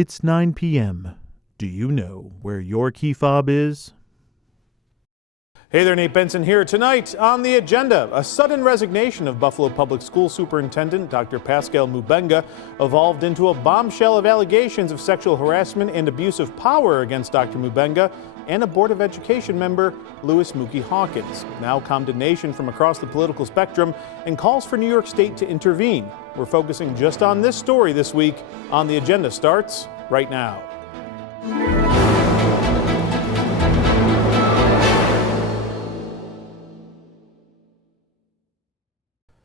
It's 9 p.m. Do you know where your key fob is? Hey there, Nate Benson here. Tonight on the agenda, a sudden resignation of Buffalo Public School Superintendent Dr. Pascal Mubenga evolved into a bombshell of allegations of sexual harassment and abuse of power against Dr. Mubenga and a Board of Education member, Louis Mookie Hawkins. Now condemnation from across the political spectrum and calls for New York State to intervene. We're focusing just on this story this week. On the Agenda starts right now.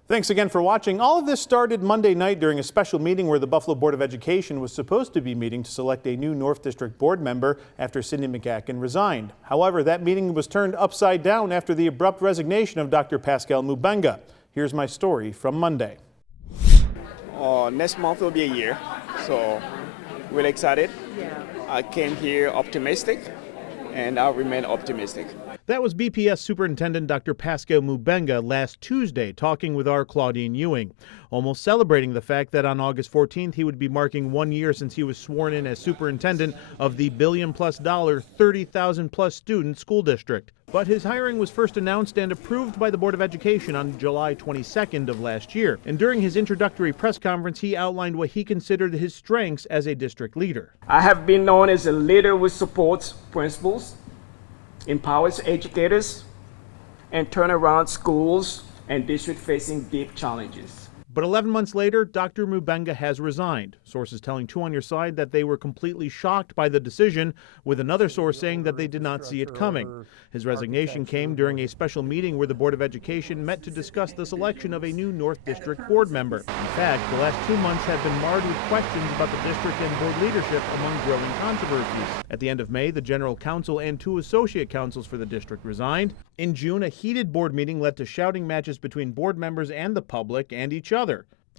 Thanks again for watching. All of this started Monday night during a special meeting where the Buffalo Board of Education was supposed to be meeting to select a new North District board member after Cindy McAcken resigned. However, that meeting was turned upside down after the abrupt resignation of Dr. Pascal Mubenga. Here's my story from Monday. Next month will be a year, so really excited. I came here optimistic, and I'll remain optimistic. That was BPS Superintendent Dr. Pascal Mubenga last Tuesday talking with our Claudine Ewing, almost celebrating the fact that on August 14th he would be marking 1 year since he was sworn in as superintendent of the billion-plus dollar, 30,000-plus student school district. But his hiring was first announced and approved by the Board of Education on July 22nd of last year. And during his introductory press conference, he outlined what he considered his strengths as a district leader. I have been known as a leader who supports principals, empowers educators, and turn around schools and districts facing deep challenges. But 11 months later, Dr. Mubenga has resigned. Sources telling Two on Your Side that they were completely shocked by the decision, with another source saying that they did not see it coming. His resignation came during a special meeting where the Board of Education met to discuss the selection of a new North District board member. In fact, the last 2 months have been marred with questions about the district and board leadership among growing controversies. At the end of May, the general counsel and 2 associate counsels for the district resigned. In June, a heated board meeting led to shouting matches between board members and the public and each other.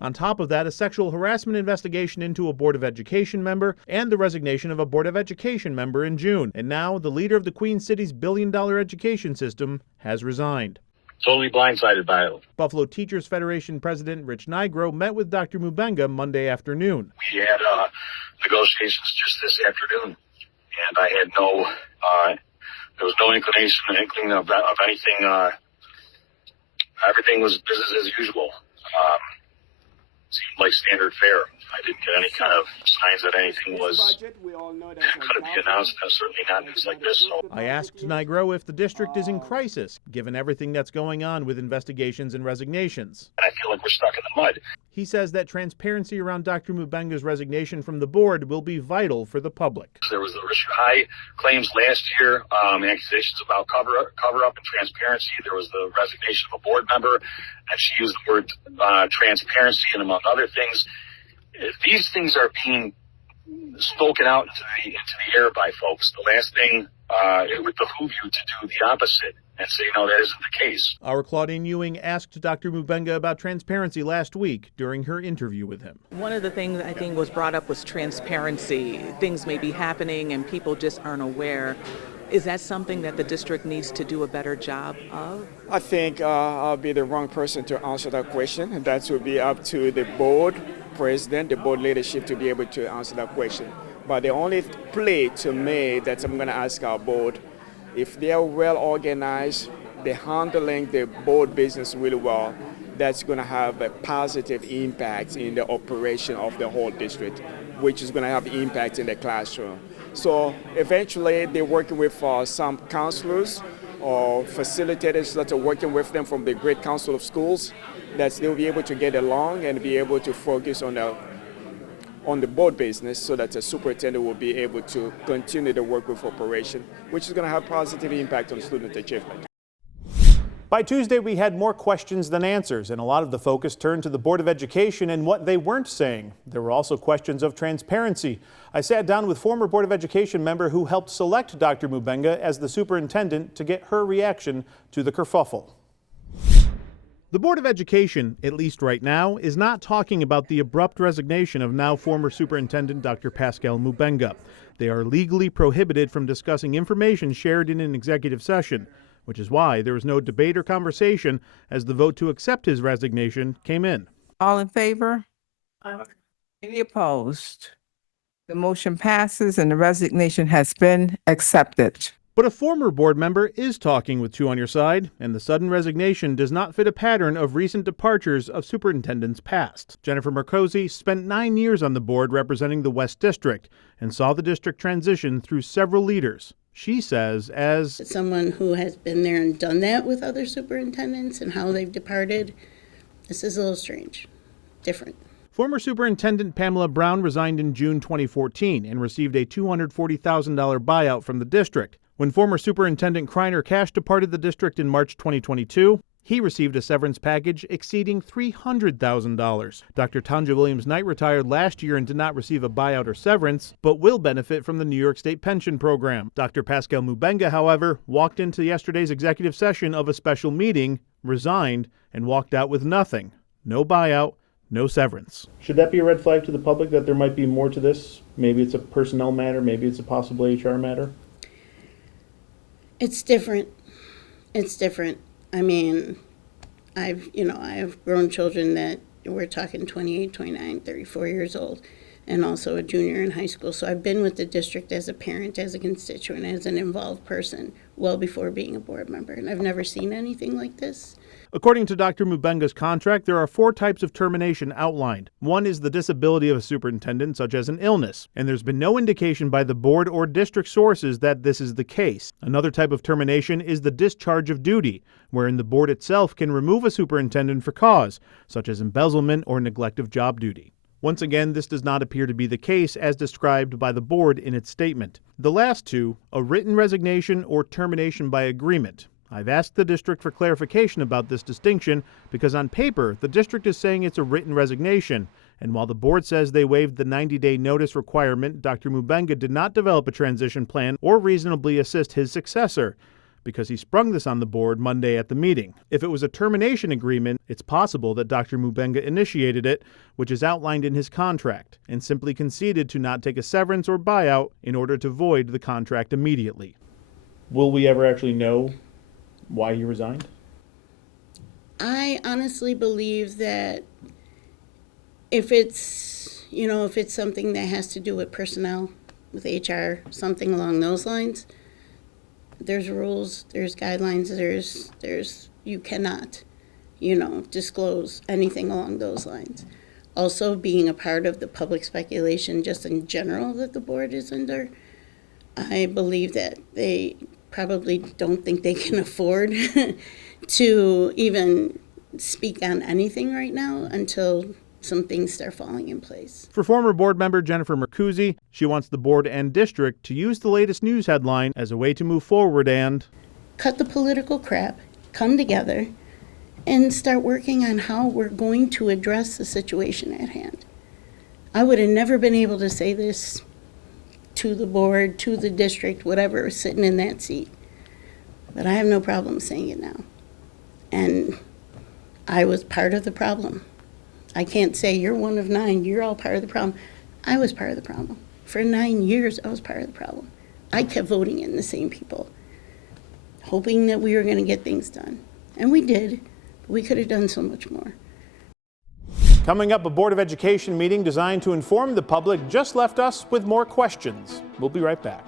On top of that, a sexual harassment investigation into a Board of Education member and the resignation of a Board of Education member in June. And now, the leader of the Queen City's billion-dollar education system has resigned. Totally blindsided by it. Buffalo Teachers Federation President Rich Nigro met with Dr. Mubenga Monday afternoon. We had negotiations just this afternoon, and I had there was no inkling of anything. Everything was business as usual. Seemed like standard fare. I didn't get any kind of signs that anything was going to be announced. Certainly not news like this. So I asked Nigro if the district is in crisis, given everything that's going on with investigations and resignations. I feel like we're stuck in the mud. He says that transparency around Dr. Mubenga's resignation from the board will be vital for the public. There was the issue high claims last year, accusations about cover-up and transparency. There was the resignation of a board member, and she used the word transparency and among other things. These things are being spoken out into the air by folks. The last thing, it would behoove you to do the opposite and say, no, that isn't the case. Our Claudine Ewing asked Dr. Mubenga about transparency last week during her interview with him. One of the things I think was brought up was transparency. Things may be happening and people just aren't aware. Is that something that the district needs to do a better job of? I think I'll be the wrong person to answer that question, and that will be up to the board president, the board leadership to be able to answer that question. But the only play to me that I'm going to ask our board, if they are well organized, they're handling the board business really well, that's going to have a positive impact in the operation of the whole district, which is going to have impact in the classroom. So eventually they're working with some counselors or facilitators that are working with them from the Great Council of Schools, that they'll be able to get along and be able to focus on the board business so that the superintendent will be able to continue the work with operation, which is going to have positive impact on student achievement. By Tuesday, we had more questions than answers, and a lot of the focus turned to the Board of Education and what they weren't saying. There were also questions of transparency. I sat down with former Board of Education member who helped select Dr. Mubenga as the superintendent to get her reaction to the kerfuffle. The Board of Education, at least right now, is not talking about the abrupt resignation of now former Superintendent Dr. Pascal Mubenga. They are legally prohibited from discussing information shared in an executive session, which is why there was no debate or conversation as the vote to accept his resignation came in. All in favor? Any opposed? The motion passes and the resignation has been accepted. But a former board member is talking with two on your side, and the sudden resignation does not fit a pattern of recent departures of superintendents past. Jennifer Mercosi spent 9 years on the board representing the West District and saw the district transition through several leaders. She says, as someone who has been there and done that with other superintendents and how they've departed, this is a little strange, different. Former Superintendent Pamela Brown resigned in June 2014 and received a $240,000 buyout from the district. When former Superintendent Kreiner Cash departed the district in March 2022, he received a severance package exceeding $300,000. Dr. Tanja Williams-Knight retired last year and did not receive a buyout or severance, but will benefit from the New York State pension program. Dr. Pascal Mubenga, however, walked into yesterday's executive session of a special meeting, resigned, and walked out with nothing. No buyout, no severance. Should that be a red flag to the public that there might be more to this? Maybe it's a personnel matter, maybe it's a possible HR matter? It's different. It's different. I mean, I have grown children that we're talking 28, 29, 34 years old, and also a junior in high school. So I've been with the district as a parent, as a constituent, as an involved person, well before being a board member, and I've never seen anything like this. According to Dr. Mubenga's contract, there are 4 types of termination outlined. One is the disability of a superintendent, such as an illness, and there's been no indication by the board or district sources that this is the case. Another type of termination is the discharge of duty, wherein the board itself can remove a superintendent for cause, such as embezzlement or neglect of job duty. Once again, this does not appear to be the case as described by the board in its statement. The last two, a written resignation or termination by agreement. I've asked the district for clarification about this distinction because on paper, the district is saying it's a written resignation. And while the board says they waived the 90-day notice requirement, Dr. Mubenga did not develop a transition plan or reasonably assist his successor because he sprung this on the board Monday at the meeting. If it was a termination agreement, it's possible that Dr. Mubenga initiated it, which is outlined in his contract, and simply conceded to not take a severance or buyout in order to void the contract immediately. Will we ever actually know why he resigned? I honestly believe that if it's something that has to do with personnel, with HR, something along those lines, there's rules, there's guidelines, there's you cannot, disclose anything along those lines. Also, being a part of the public speculation just in general that the board is under, I believe that they probably don't think they can afford to even speak on anything right now until some things start falling in place. For former board member Jennifer Mercosi, she wants the board and district to use the latest news headline as a way to move forward and cut the political crap, come together, and start working on how we're going to address the situation at hand. I would have never been able to say this to the board, to the district, whatever, sitting in that seat. But I have no problem saying it now. And I was part of the problem. I can't say you're one of 9, you're all part of the problem. I was part of the problem. For 9 years, I was part of the problem. I kept voting in the same people, hoping that we were going to get things done. And we did, but we could have done so much more. Coming up, a Board of Education meeting designed to inform the public just left us with more questions. We'll be right back.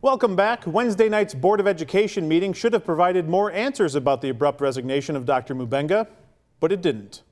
Welcome back. Wednesday night's Board of Education meeting should have provided more answers about the abrupt resignation of Dr. Mubenga, but it didn't.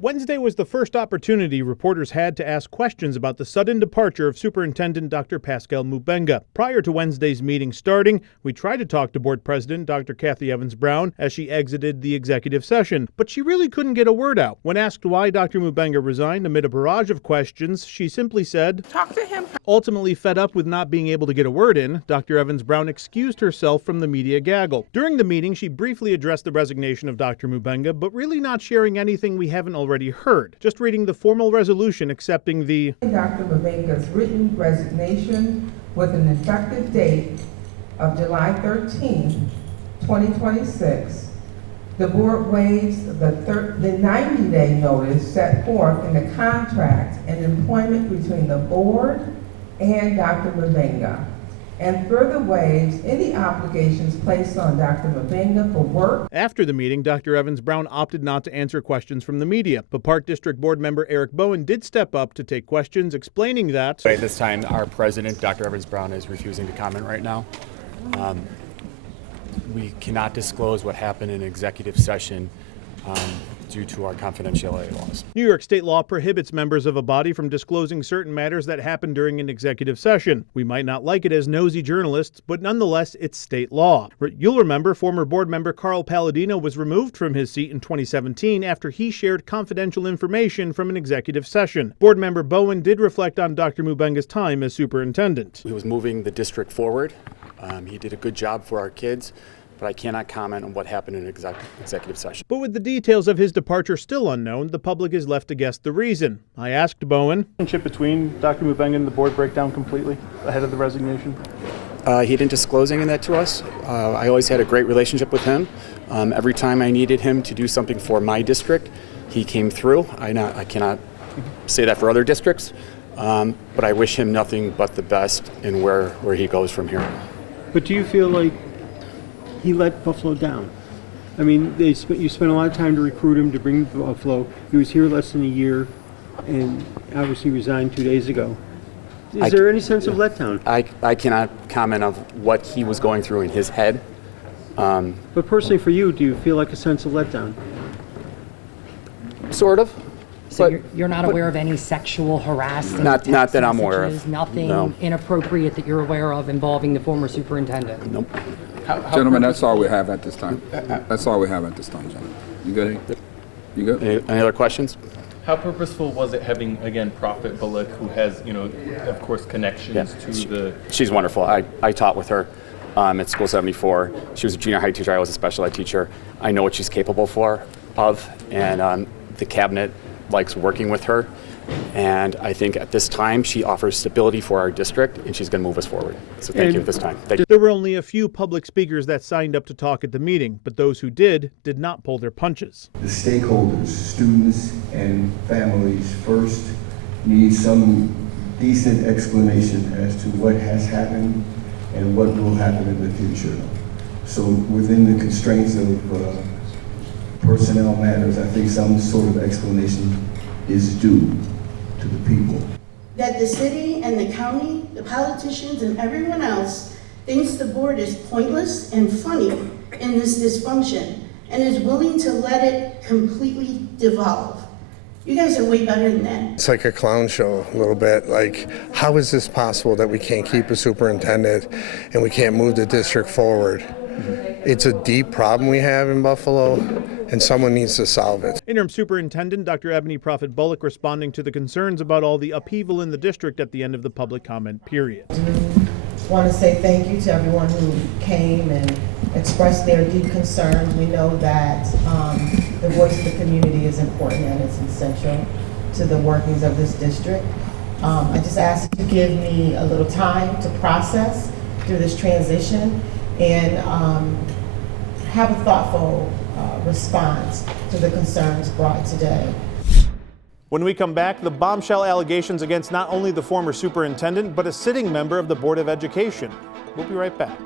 Wednesday was the first opportunity reporters had to ask questions about the sudden departure of Superintendent Dr. Pascal Mubenga. Prior to Wednesday's meeting starting, we tried to talk to Board President Dr. Kathy Evans-Brown as she exited the executive session, but she really couldn't get a word out. When asked why Dr. Mubenga resigned amid a barrage of questions, she simply said, "Talk to him." Ultimately fed up with not being able to get a word in, Dr. Evans-Brown excused herself from the media gaggle. During the meeting, she briefly addressed the resignation of Dr. Mubenga, but really not sharing anything we haven't already heard, just reading the formal resolution accepting the Dr. Mubenga's written resignation with an effective date of July 13, 2026. The board waives the 90-day notice set forth in the contract and employment between the board and Dr. Mubenga. and further waives any obligations placed on Dr. Mubenga for work. After the meeting, Dr. Evans-Brown opted not to answer questions from the media, but Park District Board member Eric Bowen did step up to take questions, explaining that at this time, our president, Dr. Evans-Brown, is refusing to comment right now. We cannot disclose what happened in executive session due to our confidentiality laws. New York state law prohibits members of a body from disclosing certain matters that happen during an executive session. We might not like it as nosy journalists, but nonetheless, it's state law. You'll remember former board member Carl Palladino was removed from his seat in 2017 after he shared confidential information from an executive session. Board member Bowen did reflect on Dr. Mubenga's time as superintendent. He was moving the district forward. He did a good job for our kids, but I cannot comment on what happened in executive session. But with the details of his departure still unknown, the public is left to guess the reason. I asked Bowen. The relationship between Dr. Mubenga and the board break down completely ahead of the resignation? He didn't disclose any of that to us. I always had a great relationship with him. Every time I needed him to do something for my district, he came through. I cannot say that for other districts, but I wish him nothing but the best in where he goes from here. But do you feel like he let Buffalo down? I mean, you spent a lot of time to recruit him, to bring Buffalo. He was here less than a year and obviously resigned 2 days ago. Is there any sense of letdown? I cannot comment on what he was going through in his head. But personally for you, do you feel like a sense of letdown? Sort of. So you're not aware of any sexual harassment? Not that I'm aware of. Nothing inappropriate that you're aware of involving the former superintendent? Nope. Gentlemen, that's all we have at this time. That's all we have at this time, gentlemen. You good? You good? Any other questions? How purposeful was it having, again, Prophet Bullock, who has, of course, connections to the... She's wonderful. I taught with her at School 74. She was a junior high teacher. I was a special ed teacher. I know what she's capable of, and the cabinet likes working with her. And I think at this time, she offers stability for our district, and she's going to move us forward. So thank you at this time. Thank you. There were only a few public speakers that signed up to talk at the meeting, but those who did not pull their punches. The stakeholders, students and families first need some decent explanation as to what has happened and what will happen in the future. So within the constraints of personnel matters, I think some sort of explanation is due to the people. That the city and the county, the politicians and everyone else thinks the board is pointless and funny in this dysfunction and is willing to let it completely devolve. You guys are way better than that. It's like a clown show a little bit. Like, how is this possible that we can't keep a superintendent and we can't move the district forward? It's a deep problem we have in Buffalo, and someone needs to solve it. Interim Superintendent Dr. Ebony Prophet Bullock responding to the concerns about all the upheaval in the district at the end of the public comment period. I want to say thank you to everyone who came and expressed their deep concerns. We know that the voice of the community is important and it's essential to the workings of this district. I just ask that you give me a little time to process through this transition and have a thoughtful response to the concerns brought today. When we come back, the bombshell allegations against not only the former superintendent, but a sitting member of the Board of Education. We'll be right back.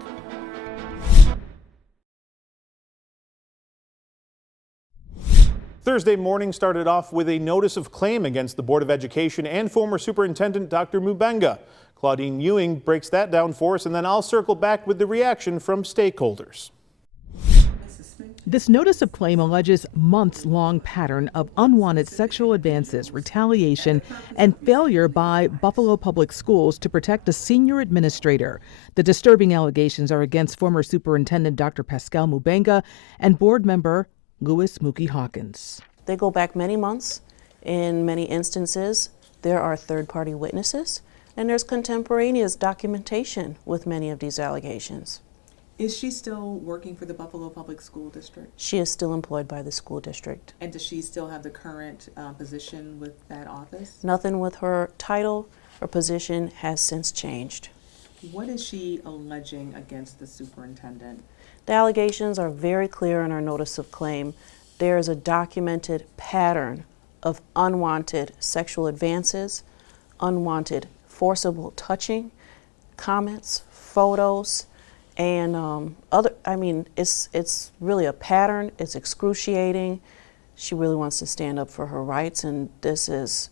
Thursday morning started off with a notice of claim against the Board of Education and former Superintendent Dr. Mubenga. Claudine Ewing breaks that down for us, and then I'll circle back with the reaction from stakeholders. This notice of claim alleges months-long pattern of unwanted sexual advances, retaliation, and failure by Buffalo Public Schools to protect a senior administrator. The disturbing allegations are against former Superintendent Dr. Pascal Mubenga and board member Louis Mookie Hawkins. They go back many months. In many instances, there are third-party witnesses, and there's contemporaneous documentation with many of these allegations. Is she still working for the Buffalo Public School District? She is still employed by the school district. And does she still have the current position with that office? Nothing with her title or position has since changed. What is she alleging against the superintendent? The allegations are very clear in our notice of claim. There is a documented pattern of unwanted sexual advances, unwanted forcible touching, comments, photos, and it's really a pattern. It's excruciating. She really wants to stand up for her rights, and this is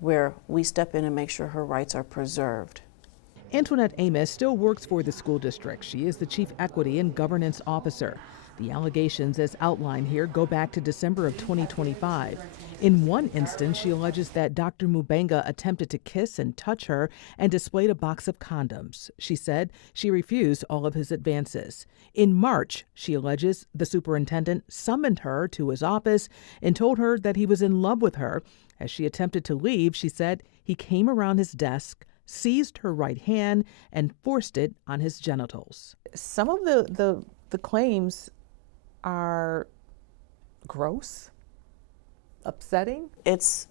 where we step in and make sure her rights are preserved. Antoinette Amos still works for the school district. She is the Chief Equity and Governance Officer. The allegations, as outlined here, go back to December of 2025. In one instance, she alleges that Dr. Mubenga attempted to kiss and touch her and displayed a box of condoms. She said she refused all of his advances. In March, she alleges the superintendent summoned her to his office and told her that he was in love with her. As she attempted to leave, she said he came around his desk, seized her right hand, and forced it on his genitals. Some of the claims are gross, upsetting. It's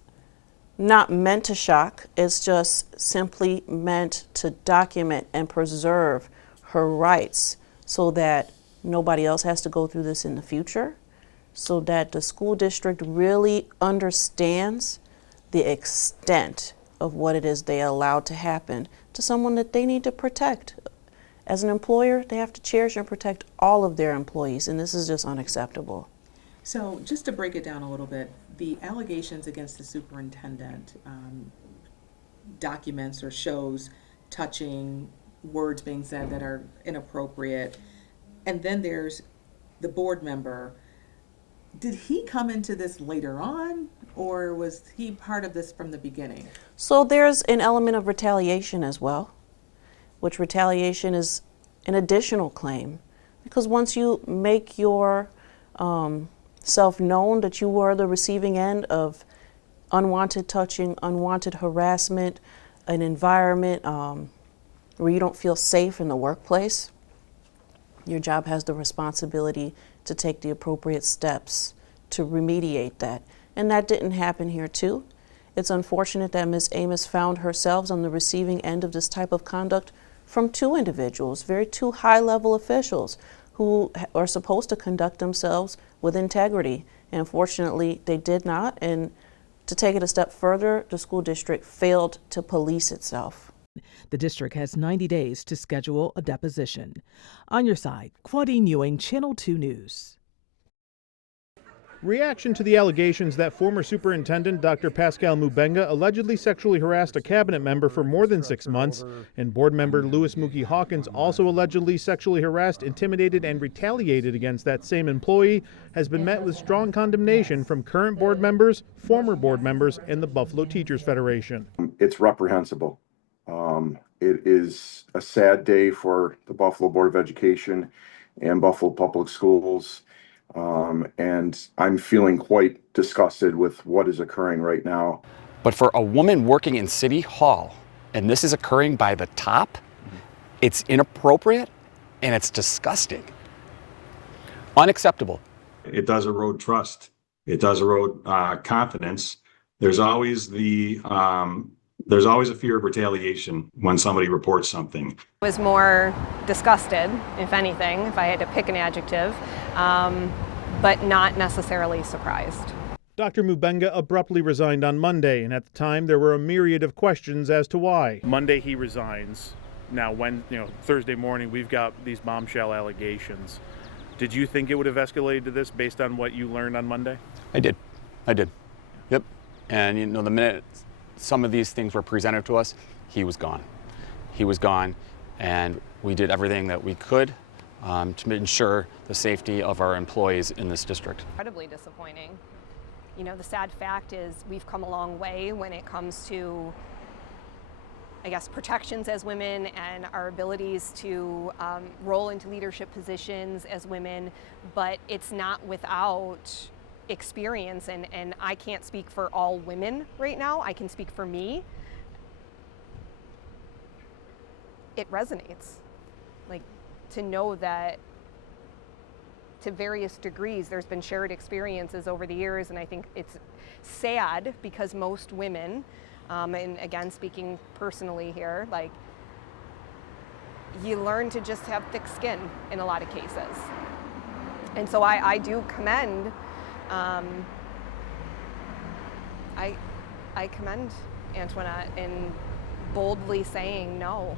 not meant to shock. It's just simply meant to document and preserve her rights so that nobody else has to go through this in the future, so that the school district really understands the extent of what it is they allowed to happen to someone that they need to protect. As an employer, they have to cherish and protect all of their employees, and this is just unacceptable. So just to break it down a little bit, the allegations against the superintendent, documents or shows touching, words being said that are inappropriate, and then there's the board member. Did he come into this later on, or was he part of this from the beginning? So there's an element of retaliation as well, which retaliation is an additional claim, because once you make your self known that you were the receiving end of unwanted touching, unwanted harassment, an environment where you don't feel safe in the workplace, your job has the responsibility to take the appropriate steps to remediate that. And that didn't happen here too. It's unfortunate that Ms. Amos found herself on the receiving end of this type of conduct from two individuals, two high-level officials who are supposed to conduct themselves with integrity. And unfortunately, they did not. And to take it a step further, the school district failed to police itself. The district has 90 days to schedule a deposition. On your side, Claudine Ewing, Channel 2 News. Reaction to the allegations that former Superintendent Dr. Pascal Mubenga allegedly sexually harassed a cabinet member for more than 6 months, and board member Louis Mookie Hawkins also allegedly sexually harassed, intimidated, and retaliated against that same employee, has been met with strong condemnation from current board members, former board members, and the Buffalo Teachers Federation. It's reprehensible. It is a sad day for the Buffalo Board of Education and Buffalo Public Schools. And I'm feeling quite disgusted with what is occurring right now. But for a woman working in City Hall, and this is occurring by the top, it's inappropriate and it's disgusting. Unacceptable. It does erode trust. It does erode confidence. There's always a fear of retaliation when somebody reports something. I was more disgusted, if anything, if I had to pick an adjective, but not necessarily surprised. Dr. Mubenga abruptly resigned on Monday, and at the time there were a myriad of questions as to why. Monday he resigns. Now, Thursday morning we've got these bombshell allegations. Did you think it would have escalated to this based on what you learned on Monday? I did. Yep. And the minute some of these things were presented to us, he was gone. And we did everything that we could to ensure the safety of our employees in this district. Incredibly disappointing. The sad fact is we've come a long way when it comes to, protections as women and our abilities to roll into leadership positions as women, but it's not without experience, and I can't speak for all women right now. I can speak for me. It resonates, to know that to various degrees there's been shared experiences over the years, and I think it's sad because most women, and again speaking personally here, you learn to just have thick skin in a lot of cases. And so I do commend I commend Antoinette in boldly saying no.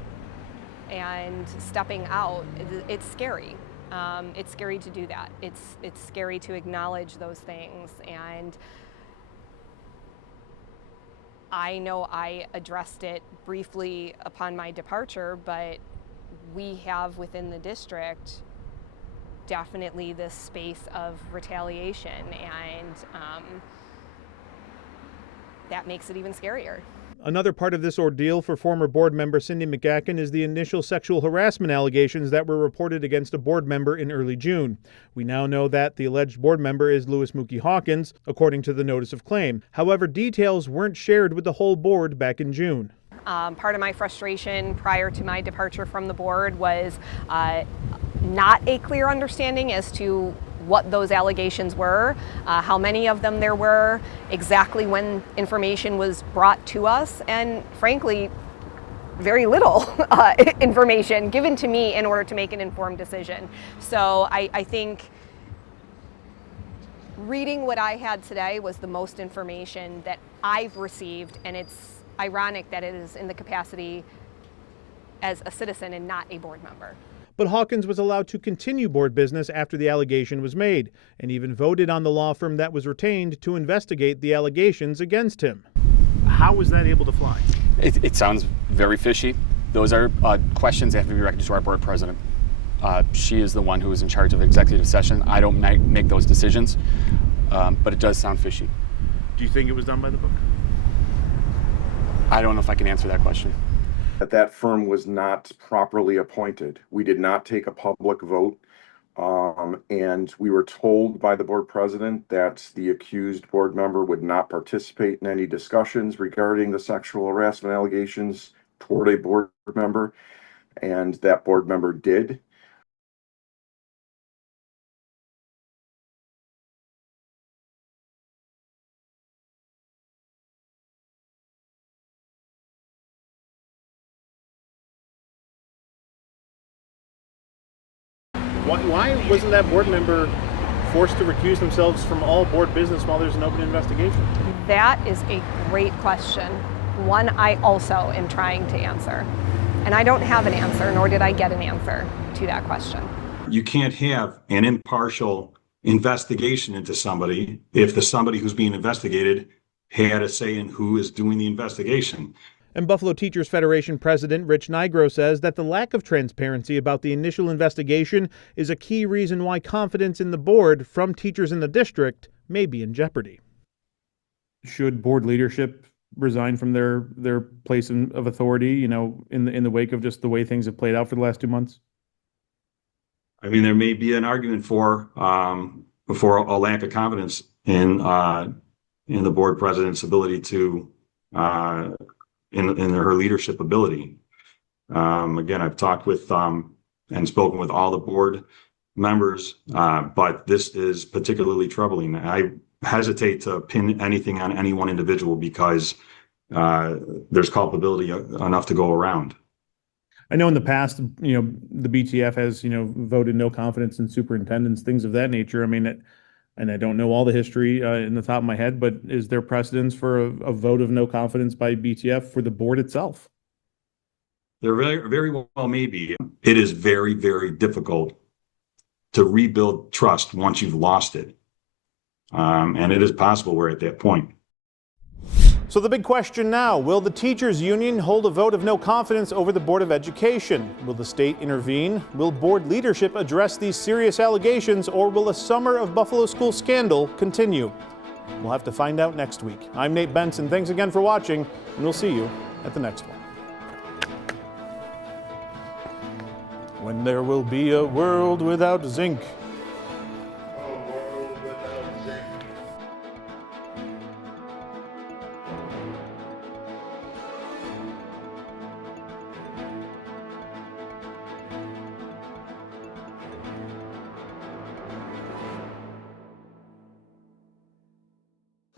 and stepping out, it's scary. It's scary to do that. It's scary to acknowledge those things. And I know I addressed it briefly upon my departure, but we have within the district definitely this space of retaliation, and that makes it even scarier. Another part of this ordeal for former board member Cindy McGacken is the initial sexual harassment allegations that were reported against a board member in early June. We now know that the alleged board member is Louis Mookie Hawkins, according to the notice of claim. However, details weren't shared with the whole board back in June. Part of my frustration prior to my departure from the board was not a clear understanding as to what those allegations were, how many of them there were, exactly when information was brought to us, and frankly, very little information given to me in order to make an informed decision. So I think reading what I had today was the most information that I've received, and it's ironic that it is in the capacity as a citizen and not a board member. But Hawkins was allowed to continue board business after the allegation was made, and even voted on the law firm that was retained to investigate the allegations against him. How was that able to fly? It sounds very fishy. Those are questions that have to be directed to our board president. She is the one who is in charge of executive session. I don't make those decisions, but it does sound fishy. Do you think it was done by the book? I don't know if I can answer that question. That firm was not properly appointed. We did not take a public vote, and we were told by the board president that the accused board member would not participate in any discussions regarding the sexual harassment allegations toward a board member, and that board member did. Why wasn't that board member forced to recuse themselves from all board business while there's an open investigation? That is a great question. One I also am trying to answer. And I don't have an answer, nor did I get an answer to that question. You can't have an impartial investigation into somebody if the somebody who's being investigated had a say in who is doing the investigation. And Buffalo Teachers Federation President Rich Nigro says that the lack of transparency about the initial investigation is a key reason why confidence in the board from teachers in the district may be in jeopardy. Should board leadership resign from their place of authority, you know, in the wake of just the way things have played out for the last 2 months? I mean, there may be an argument for a lack of confidence in the board president's ability to in her leadership ability. Again, I've talked with and spoken with all the board members, but this is particularly troubling. I hesitate to pin anything on any one individual because there's culpability enough to go around. I know in the past, you know, the BTF has, you know, voted no confidence in superintendents, things of that nature. I mean, and I don't know all the history in the top of my head, but is there precedence for a vote of no confidence by BTF for the board itself? There very, very well may be. It is very, very difficult to rebuild trust once you've lost it. And it is possible we're at that point. So the big question now, will the teachers union hold a vote of no confidence over the Board of Education? Will the state intervene? Will board leadership address these serious allegations, or will a summer of Buffalo school scandal continue? We'll have to find out next week. I'm Nate Benson. Thanks again for watching, and we'll see you at the next one. When there will be a world without zinc.